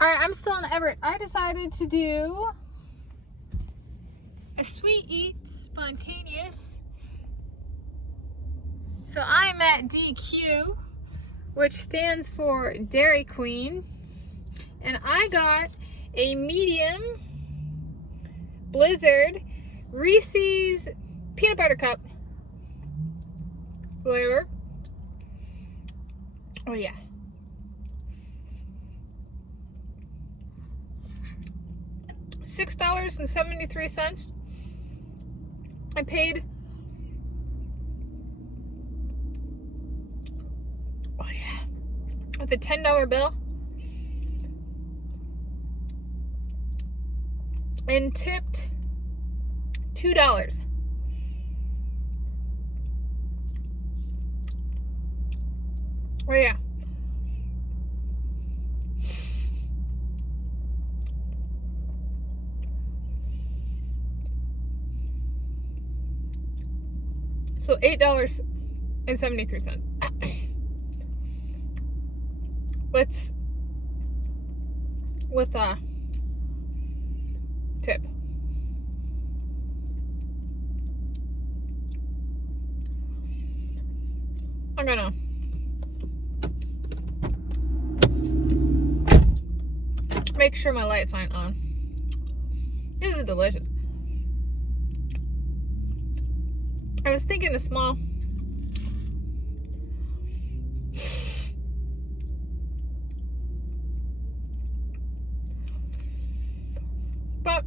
Alright, I'm still in Everett. I decided to do a sweet eat spontaneous. So I'm at DQ, which stands for Dairy Queen. And I got a medium Blizzard Reese's peanut butter cup flavor. Oh yeah. $6.73. I paid, oh yeah, with a $10 bill. And tipped $2. Oh yeah. So $8.73. Let's with a tip. I'm gonna make sure my lights aren't on. This is delicious. I was thinking a small. But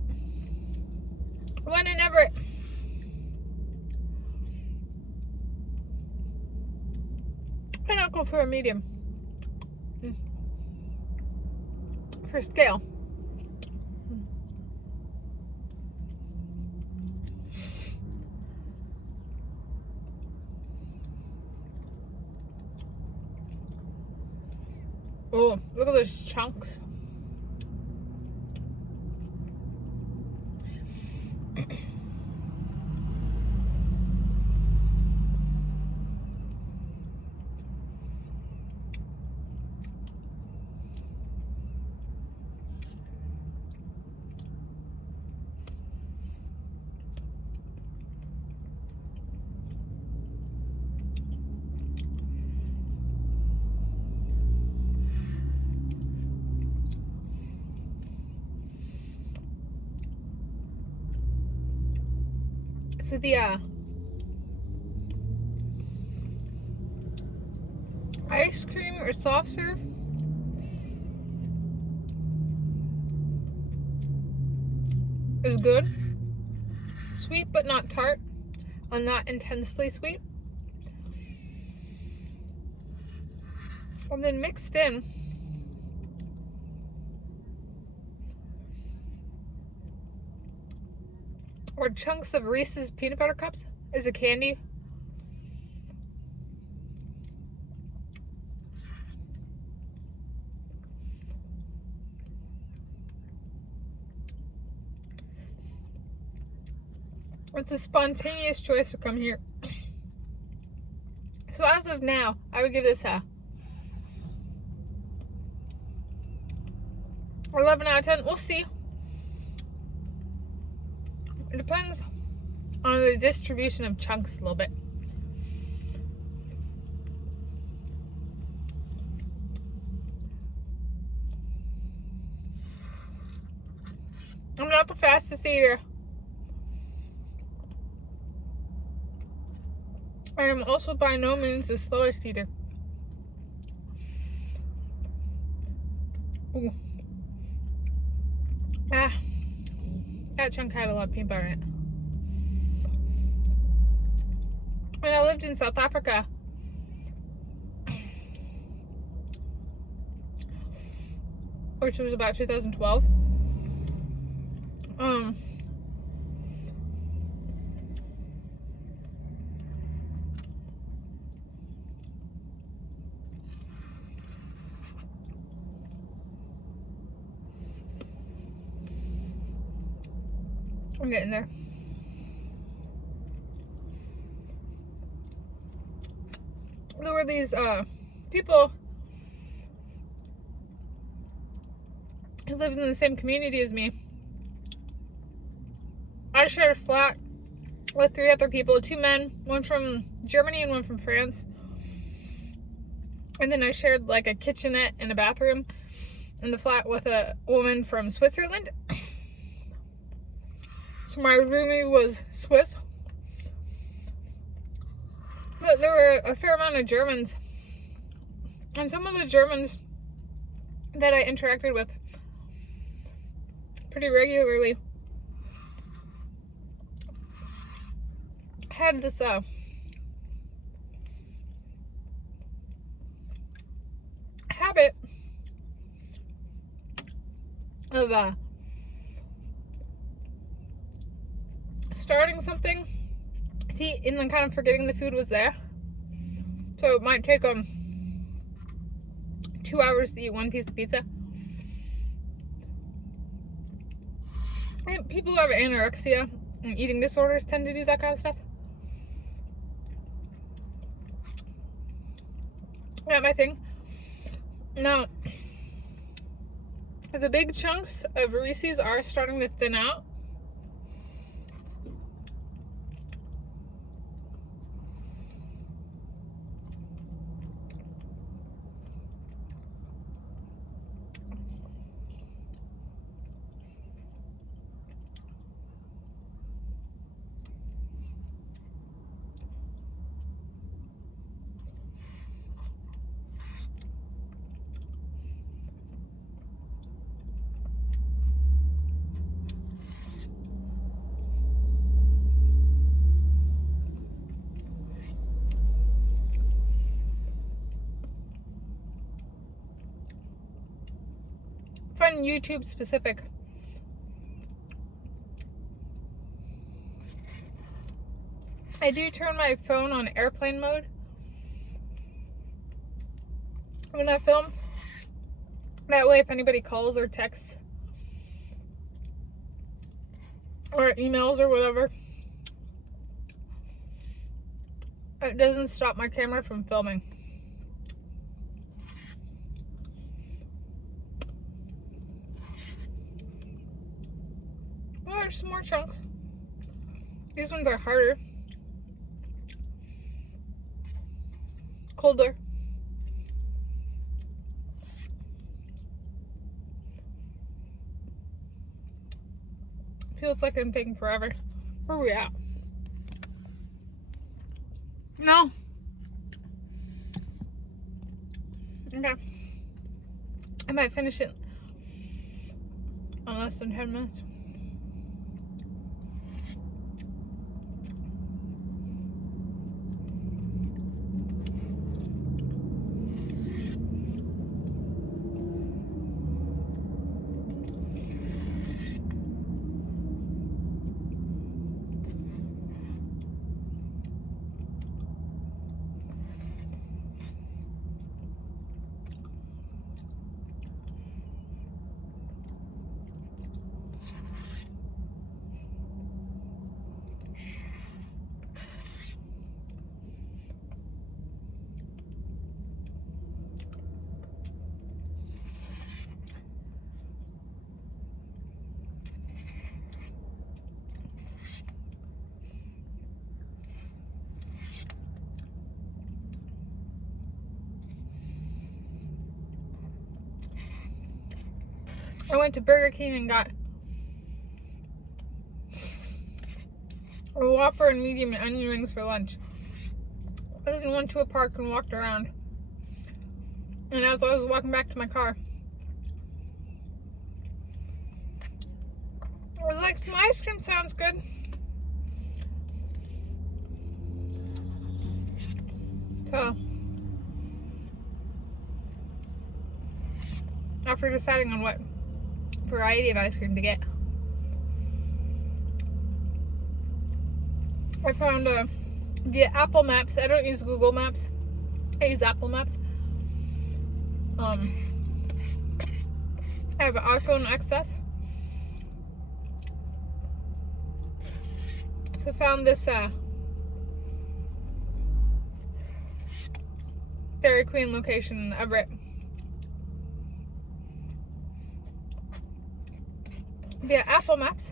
when in Everett, why not go for a medium? For scale. Oh, look at those chunks. So the ice cream or soft serve is good. Sweet but not tart, and not intensely sweet. And then mixed in or chunks of Reese's peanut butter cups as a candy. It's a spontaneous choice to come here. So as of now, I would give this a 11 out of 10. We'll see. It depends on the distribution of chunks a little bit. I'm not the fastest eater. I am also by no means the slowest eater. Ooh. Ah. That chunk had a lot of peanut butter in it. When I lived in South Africa, which was about 2012, I'm getting there. There were these people who lives in the same community as me. I shared a flat with 3 other people, 2 men, one from Germany and one from France. And then I shared like a kitchenette and a bathroom in the flat with a woman from Switzerland. So my roomie was Swiss. But there were a fair amount of Germans. And some of the Germans that I interacted with pretty regularly had this habit of starting something to eat and then kind of forgetting the food was there. So it might take 2 hours to eat 1 piece of pizza. And people who have anorexia and eating disorders tend to do that kind of stuff. Not my thing. Now, the big chunks of Reese's are starting to thin out. Fun YouTube specific. I do turn my phone on airplane mode when I film. That way, if anybody calls or texts or emails or whatever, it doesn't stop my camera from filming. Oh, there's some more chunks. These ones are harder. Colder. Feels like I'm taking forever. Where are we at? No. Okay. I might finish it in less than 10 minutes. I went to Burger King and got a Whopper and medium and onion rings for lunch. I then went to a park and walked around. And as I was walking back to my car, I was like, some ice cream sounds good. So, after deciding on what variety of ice cream to get, I found via Apple Maps. I don't use Google Maps. I use Apple Maps. I have an iPhone XS. So found this Dairy Queen location in Everett. via Apple Maps.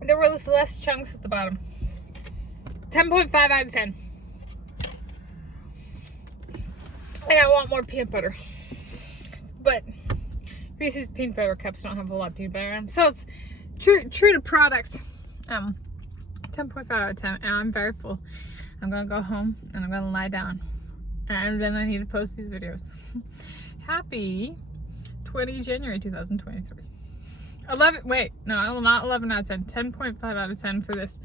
There were less chunks at the bottom. 10.5 out of 10. And I want more peanut butter. But Reese's peanut butter cups don't have a lot of peanut butter in them. So it's true to product. 10.5 out of 10. And I'm very full. I'm going to go home and I'm going to lie down. And then I need to post these videos. Happy 20 January 2023. 11 out of 10. 10.5 out of 10 for this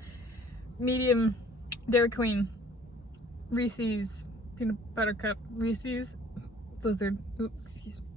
medium Dairy Queen Reese's peanut butter cup. Reese's Blizzard. Oops, excuse me.